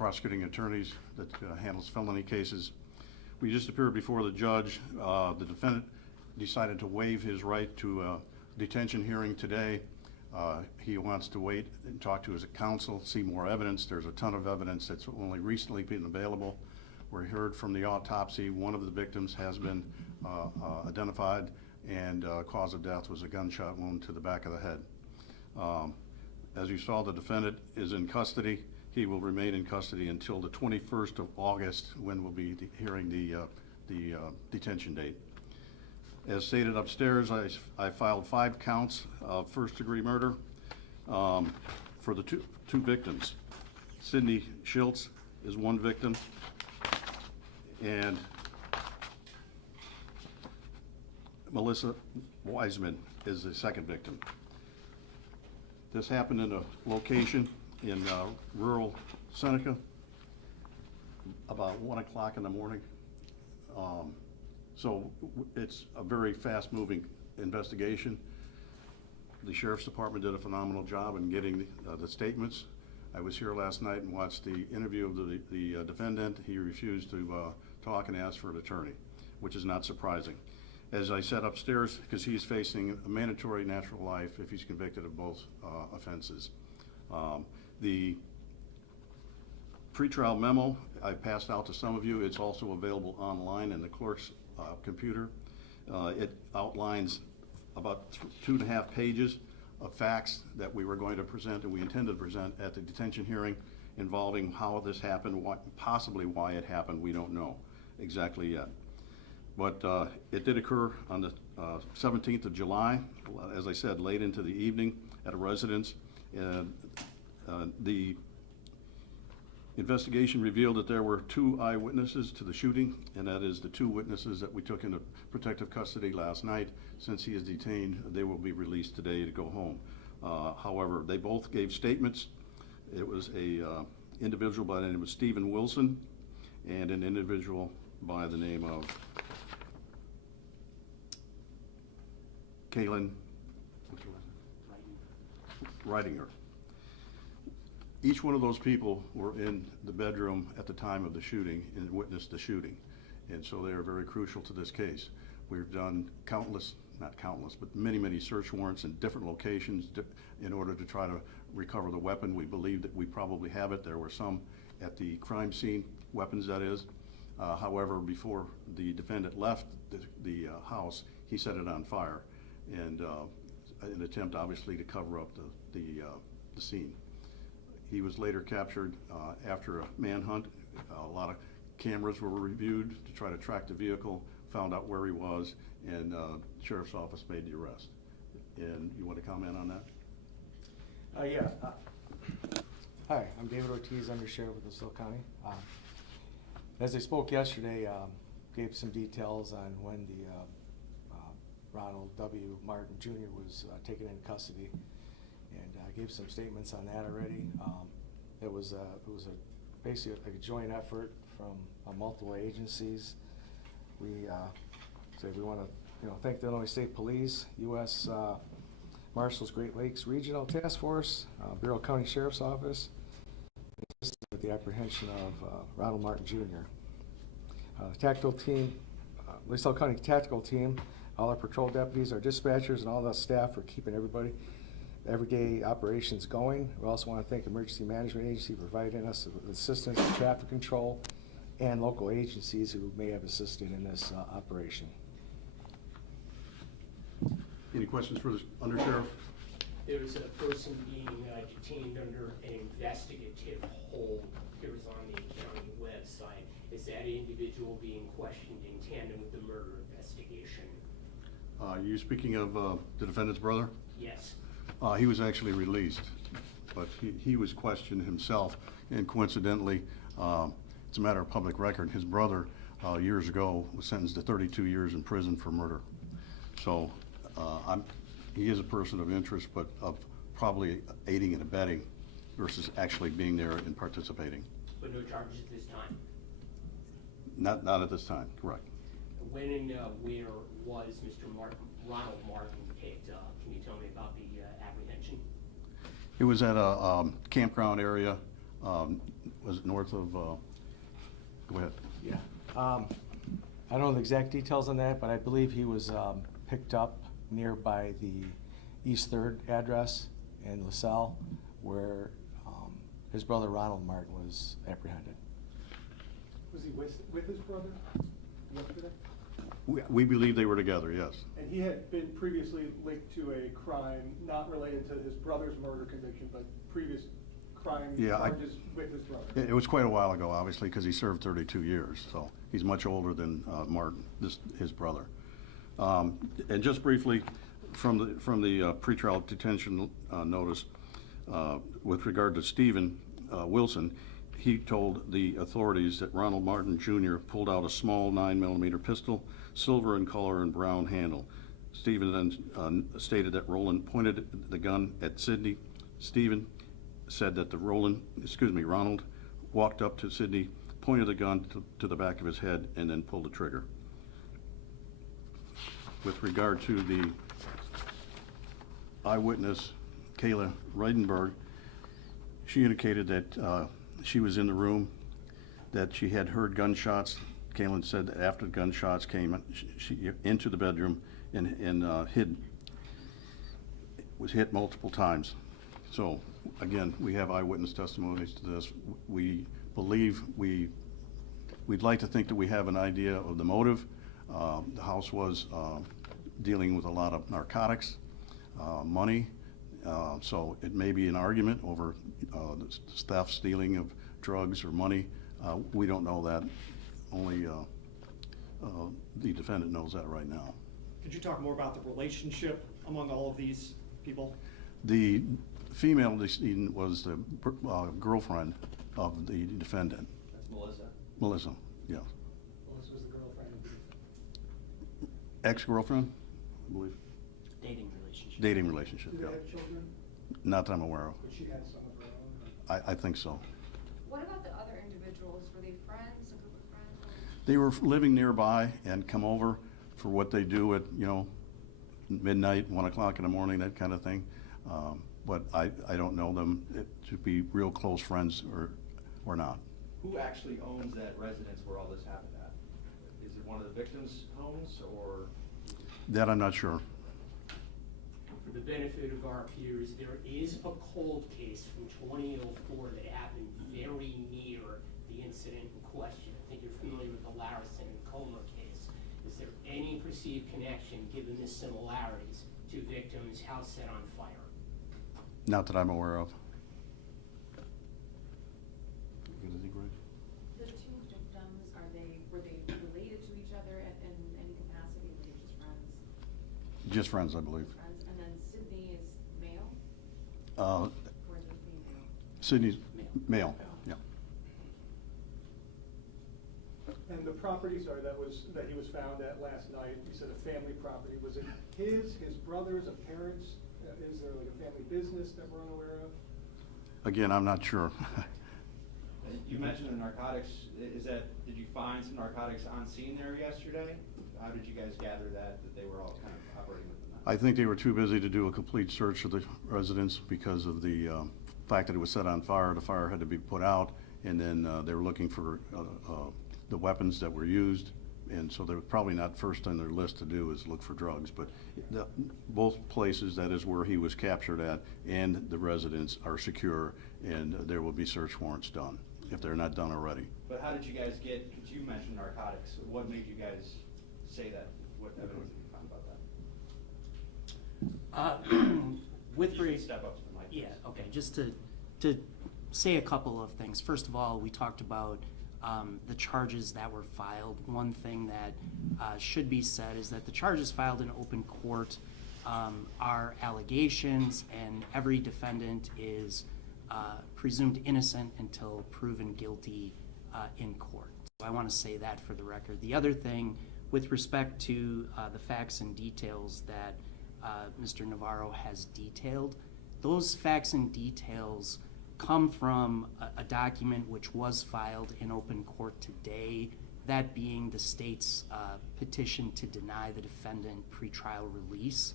prosecuting attorneys that handles felony cases. We just appeared before the judge. The defendant decided to waive his right to a detention hearing today. He wants to wait and talk to his counsel, see more evidence. There's a ton of evidence that's only recently been available. We heard from the autopsy, one of the victims has been identified, and cause of death was a gunshot wound to the back of the head. As you saw, the defendant is in custody. He will remain in custody until the 21st of August, when we'll be hearing the detention date. As stated upstairs, I filed 5 counts of first-degree murder for the two victims. Sidney Schultz is one victim, and Melissa Wiseman is the second victim. This happened in a location in rural Seneca about 1 o'clock in the morning. So it's a very fast-moving investigation. The Sheriff's Department did a phenomenal job in getting the statements. I was here last night and watched the interview of the defendant. He refused to talk and ask for an attorney, which is not surprising. As I said upstairs, because he's facing a mandatory natural life if he's convicted of both offenses. The pretrial memo I passed out to some of you. It's also available online in the clerk's computer. It outlines about 2.5 pages of facts that we were going to present and we intended to present at the detention hearing involving how this happened, possibly why it happened. We don't know exactly yet. But it did occur on the 17th of July, as I said, late into the evening at a residence. The investigation revealed that there were 2 eyewitnesses to the shooting, and that is the 2 witnesses that we took into protective custody last night. Since he is detained, they will be released today to go home. However, they both gave statements. It was a individual by the name of Stephen Wilson and an individual by the name of Kaylin Ridinger. Each one of those people were in the bedroom at the time of the shooting and witnessed the shooting. And so they are very crucial to this case. We've done not countless, but many search warrants in different locations in order to try to recover the weapon. We believe that we probably have it. There were some at the crime scene, weapons that is. However, before the defendant left the house, he set it on fire, and an attempt obviously to cover up the scene. He was later captured after a manhunt. A lot of cameras were reviewed to try to track the vehicle, found out where he was, and the Sheriff's Office made the arrest. And you want to comment on that? Yeah. Hi, I'm David Ortiz, Undersheriff with LaSalle County. As I spoke yesterday, gave some details on when the Ronald W. Martin Jr. was taken into custody, and I gave some statements on that already. It was basically a joint effort from multiple agencies. We want to thank the Illinois State Police, U.S. Marshals Great Lakes Regional Task Force, Bureau County Sheriff's Office, with the apprehension of Ronald Martin Jr. The tactical team, LaSalle County Tactical Team, all our patrol deputies, our dispatchers, and all the staff for keeping everyday operations going. We also want to thank Emergency Management Agency for providing us with assistance in traffic control, and local agencies who may have assisted in this operation. Any questions for the Undersheriff? There's a person being detained under an investigative hold. Appears on the county website. Is that individual being questioned in tandem with the murder investigation? You speaking of the defendant's brother? Yes. He was actually released, but he was questioned himself, and coincidentally, it's a matter of public record, his brother years ago was sentenced to 32 years in prison for murder. So he is a person of interest, but of probably aiding and abetting versus actually being there and participating. But no charges at this time? Not at this time, correct. When and where was Mr. Ronald Martin picked up? Can you tell me about the apprehension? It was at a campground area was it north of, go ahead. Yeah. I don't know the exact details on that, but I believe he was picked up nearby the East Third address in LaSalle, where his brother Ronald Martin was apprehended. Was he with his brother yesterday? We believe they were together, yes. And he had been previously linked to a crime not related to his brother's murder conviction, but previous crime Yeah, charges with his brother. It was quite a while ago, obviously, because he served 32 years, so he's much older than Martin, his brother. And just briefly, from the pretrial detention notice, with regard to Stephen Wilson, he told the authorities that Ronald Martin Jr. pulled out a small 9mm pistol, silver in color and brown handle. Stephen then stated that Ronald pointed the gun at Sidney. Stephen said that Ronald walked up to Sidney, pointed the gun to the back of his head, and then pulled the trigger. With regard to the eyewitness, Kayla Reidenberg, she indicated that she was in the room, that she had heard gunshots. Kaylin said that after the gunshots came she into the bedroom and was hit multiple times. So again, we have eyewitness testimonies to this. We believe we'd like to think that we have an idea of the motive. The house was dealing with a lot of narcotics, money, so it may be an argument over theft, stealing of drugs or money. We don't know that. Only the defendant knows that right now. Could you talk more about the relationship among all of these people? The female decedent was the girlfriend of the defendant. That's Melissa. Melissa, yeah. Melissa was the girlfriend of Ex-girlfriend, I believe. dating relationship. Dating relationship, Did yeah. they have children? Not that I'm aware of. But she had some of her own? I think so. What about the other individuals? Were they friends, a group of friends? They were living nearby and come over for what they do at, midnight, 1 o'clock in the morning, that kind of thing. But I don't know them to be real close friends or not. Who actually owns that residence where all this happened at? Is it one of the victims' homes, or? That I'm not sure. For the benefit of our peers, there is a cold case from 2004 that happened very near the incident in question. I think you're familiar with the Larison and Comer case. Is there any perceived connection, given the similarities, to victims' house set on fire? Not that I'm aware of. The two victims, were they related to each other in any capacity? Were they just friends? Just friends, I believe. Friends, and then Sydney is male, Uh, or is it female? Sydney's male, yeah. And the property, sorry, that he was found at last night, you said a family property. Was it his brother's, a parent's? Is there like a family business that we're unaware of? Again, I'm not sure. You mentioned the narcotics. Did you find some narcotics on scene there yesterday? How did you guys gather that they were all kind of operating with them? I think they were too busy to do a complete search of the residence because of the fact that it was set on fire. The fire had to be put out, and then they were looking for the weapons that were used. And so they're probably not first on their list to do is look for drugs. But both places, that is where he was captured at, and the residence are secure, and there will be search warrants done, if they're not done already. But how did you guys get, because you mentioned narcotics, what made you guys say that? What evidence did you find about that? With You re- can step up to the mic. Yeah, okay, just to say a couple of things. First of all, we talked about the charges that were filed. One thing that should be said is that the charges filed in open court are allegations, and every defendant is presumed innocent until proven guilty in court. So I want to say that for the record. The other thing, with respect to the facts and details that Mr. Navarro has detailed, those facts and details come from a document which was filed in open court today, that being the state's petition to deny the defendant pretrial release.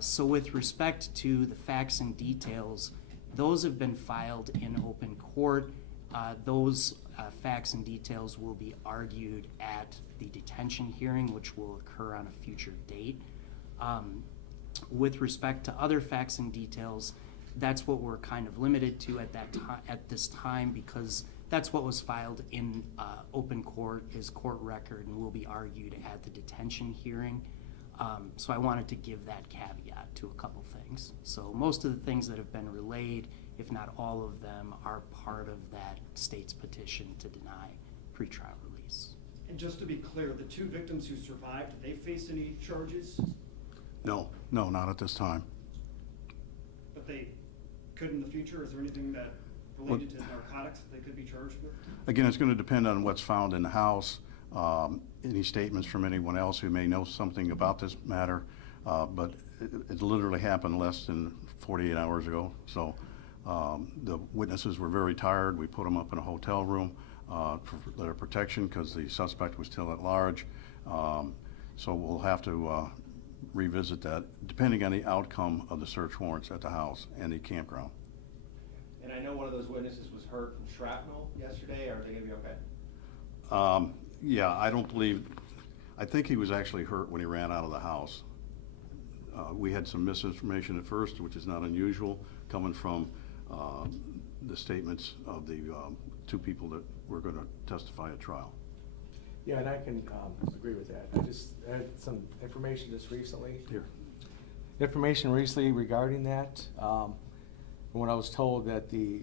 So with respect to the facts and details Those have been filed in open court. Those facts and details will be argued at the detention hearing, which will occur on a future date. With respect to other facts and details, that's what we're kind of limited to at this time, because that's what was filed in open court, is court record, and will be argued at the detention hearing. So I wanted to give that caveat to a couple things. So most of the things that have been relayed, if not all of them, are part of that state's petition to deny pretrial release. And just to be clear, the 2 victims who survived, did they face any charges? No, not at this time. But they could in the future? Is there anything that related to narcotics that they could be charged with? Again, it's going to depend on what's found in the house, any statements from anyone else who may know something about this matter, but it literally happened less than 48 hours ago. So the witnesses were very tired. We put them up in a hotel room for their protection because the suspect was still at large. So we'll have to revisit that depending on the outcome of the search warrants at the house and the campground. And I know one of those witnesses was hurt from shrapnel yesterday. Are they gonna be okay? Yeah, I think he was actually hurt when he ran out of the house. We had some misinformation at first, which is not unusual, coming from the statements of the 2 people that were going to testify at trial. Yeah, and I can agree with that. I just had some information just recently. Here. Information recently regarding that. When I was told that the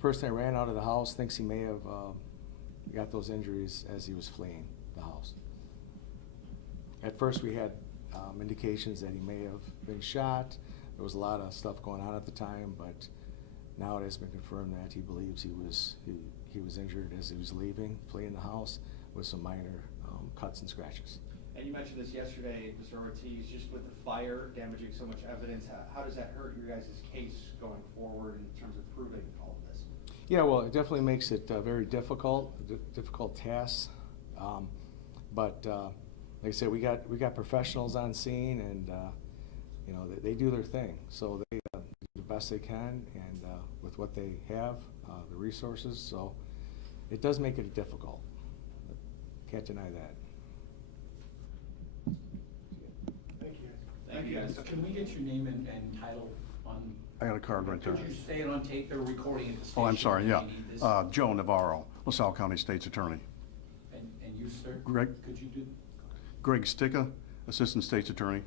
person that ran out of the house thinks he may have got those injuries as he was fleeing the house. At first, we had indications that he may have been shot. There was a lot of stuff going on at the time, but now it has been confirmed that he believes he was injured as he was leaving, fleeing the house, with some minor cuts and scratches. And you mentioned this yesterday, Mr. Ortiz, just with the fire damaging so much evidence, how does that hurt your guys' case going forward in terms of proving all of this? Yeah, well, it definitely makes it very difficult task. But like I said, we got professionals on scene, and you know, they do their thing. So they do the best they can, and with what they have, the resources. So it does make it difficult. Can't deny that. Thank you. Thank you, guys. Can we get your name and title on? I got a card right there. Could you say it on tape? They're recording at the station. Oh, I'm sorry, and yeah. they need this. Joe Navarro, LaSalle County State's Attorney. And you, sir? Greg? Could you do? Greg Sticka, Assistant State's Attorney.